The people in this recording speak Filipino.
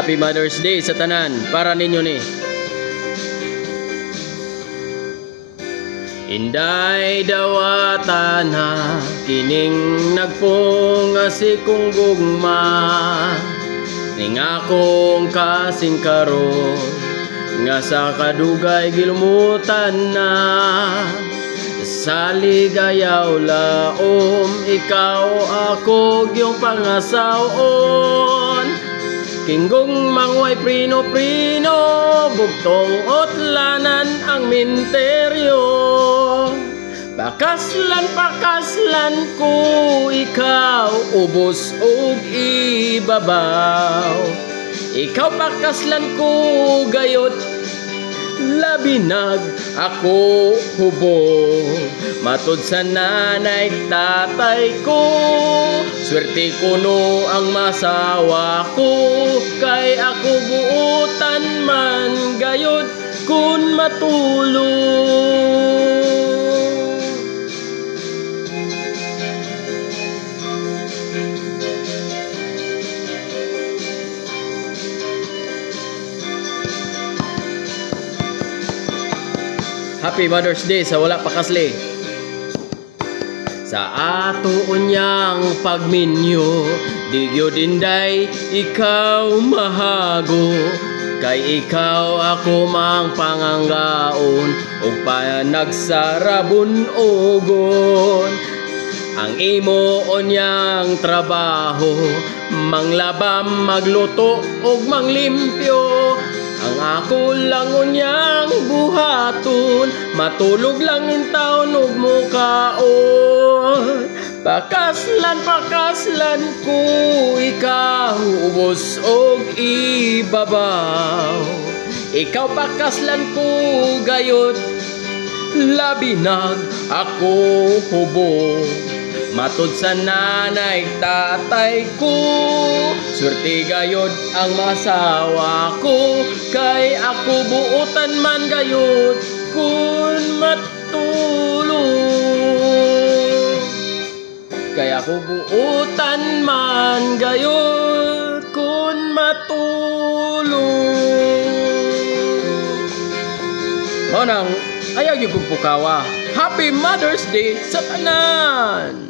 Happy Mother's Day sa tanan para ninyo ni. Inday dawata na kining nagpunga si kong gugma, ning akong kasing karon nga sa kadugay gilmutan na. Sa ligayaw laom ikaw ako gyung pangasawon, kinggong mangway prino-prino bugtong otlanan ang minteryo. Pakaslan ko ikaw ubos og ibabaw, ikaw pakaslan ko gayot labinag ako hubo. Matod sa nanay tatay ko, swerte ko no ang masawa ko, kay ako buutan man gayod kun matulog. Happy Mother's Day sa wala pakasli. Sa ato unyang pagminyo, digyo dinday ikaw mahago, kay ikaw ako mang panganggaon ug panagsarabon ugon. Ang imo unyang trabaho, manglabam, magluto ug manglimpyo. Ang ako lang unyang buhaton, matulog lang in taon ug mukaon. Pakaslan ko ikaw ubos og ibabaw, ikaw pakaslan ko gayod labinag ako hubo. Matod sa nanay tatay ko, swerte gayod ang masawa ko, kay ako buutan man gayod kun matulog. Kay ako buutan man gayod kun matulog. Monang ayaw yung pukawa. Happy Mother's Day sa tanan!